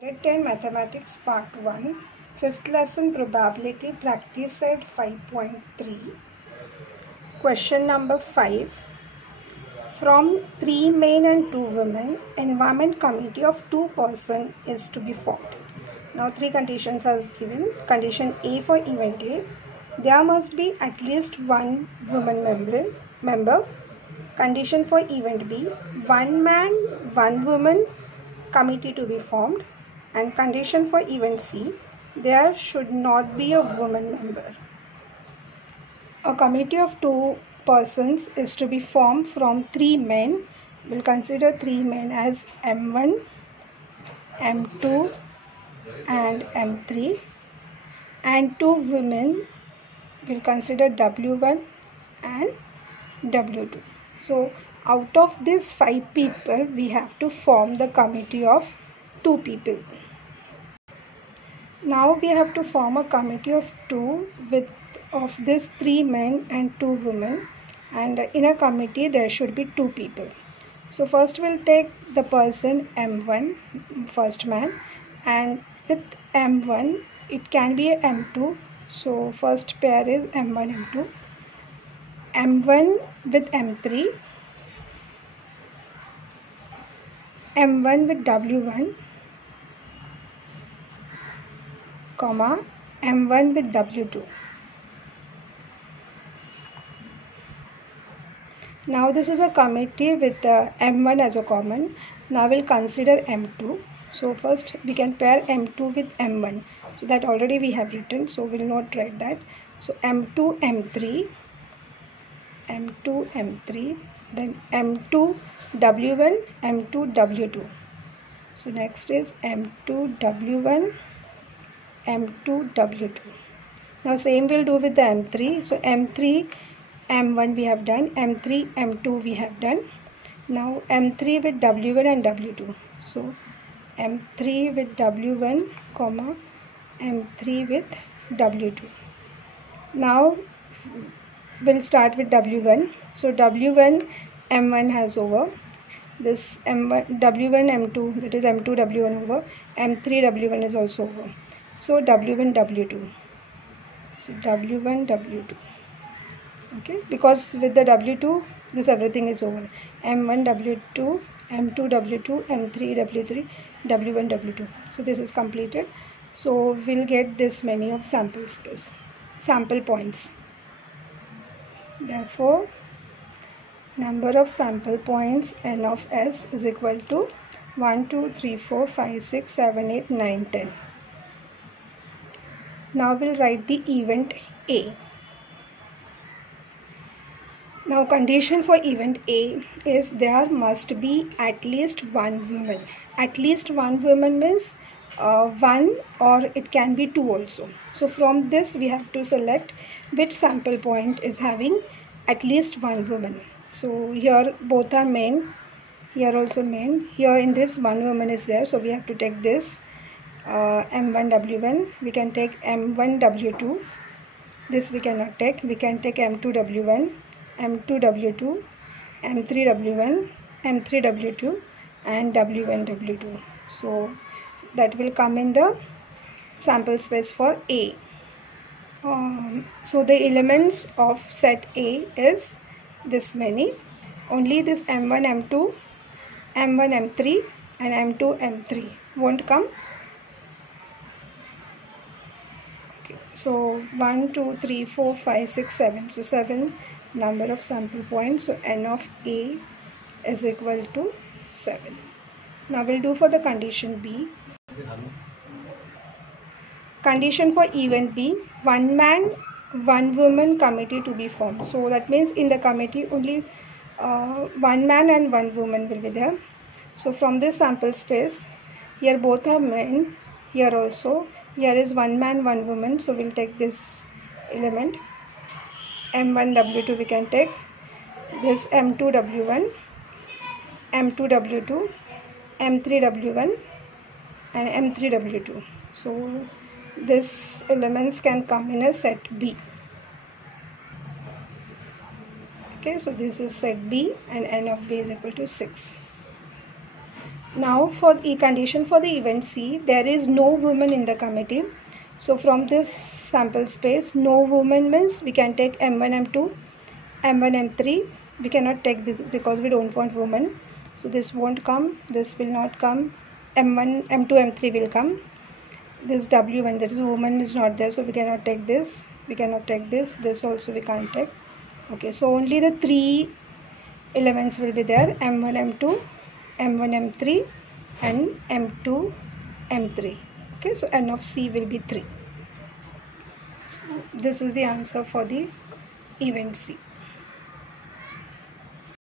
Grade 10 Mathematics Part 1, 5th Lesson Probability Practice Set 5.3. Question number 5. From 3 men and 2 women, environment committee of 2 persons is to be formed. Now 3 conditions are given. Condition A for event A, there must be at least 1 woman member. Condition for event B, 1 man, 1 woman committee to be formed. And condition for event C, there should not be a woman member. A committee of 2 persons is to be formed from 3 men. We'll consider 3 men as M1, M2 and M3, and 2 women we'll consider W1 and W2. So out of these 5 people we have to form the committee of 2 people. Now we have to form a committee of 2 of these 3 men and 2 women, and in a committee there should be 2 people. So first we'll take the person M1, first man, and with M1 it can be a M2. So first pair is M1, M2. M1 with M3, M1 with W1, comma, M1 with W2. Now this is a committee with M1 as a common. Now we'll consider M2. So first we can pair M2 with M1. So that already we have written, so we'll not write that. So M2, M3, M2, M3, then M2, W1, M2, W2. So next is M2, W1, M2, W2. Now same we'll do with the M3. So M3, M1 we have done, M3, M2 we have done. Now M3 with W1 and W2. So M3 with W1, comma, M3 with W2. Now we'll start with W1. So W1, M1 has over. This M1, W1, M2, that is M2, W1 over. M3, W1 is also over. So W1, W2. So W1, W2. Okay, because with the W2, this everything is over. M1, W2, M2, W2, M3, W3, W1, W2. So this is completed. So we'll get this many of sample points. Therefore, number of sample points N of S is equal to 1, 2, 3, 4, 5, 6, 7, 8, 9, 10. Now we'll write the event A. Now condition for event A is there must be at least 1 woman. At least 1 woman means 1 or it can be 2 also. So from this we have to select which sample point is having at least 1 woman. So here both are men, here also men, here in this 1 woman is there, so we have to take this M1 W1, we can take M1 W2, this we cannot take, we can take M2 W1, M2 W2, M3 W1, M3 W2 and W1 W2. So that will come in the sample space for A. So the elements of set A is this many. Only this M1, M2, M1, M3 and M2, M3 won't come. Okay. So 1, 2, 3, 4, 5, 6, 7. So 7 number of sample points. So N of A is equal to 7. Now we'll do for the condition B. Condition for event B, 1 man, 1 woman committee to be formed. So that means in the committee only 1 man and 1 woman will be there. So from this sample space, here both are men, here also, here is 1 man, 1 woman. So we'll take this element. M1 W2 we can take, this M2 W1, M2 W2, M3 W1 and M3 W2. So these elements can come in a set B. Okay, so this is set B and N of B is equal to 6. Now for the condition for the event C, there is no woman in the committee. So from this sample space, no woman means we can take M1, M2, M1, M3. We cannot take this because we don't want woman. So this won't come, this will not come. M1, M2, M3 will come. This W1, that is woman, is not there, so we cannot take this. We cannot take this. This also we can't take. Okay, so only the 3 elements will be there: M1, M2, M1, M3 and M2, M3. Okay, so N of C will be 3. So this is the answer for the event C.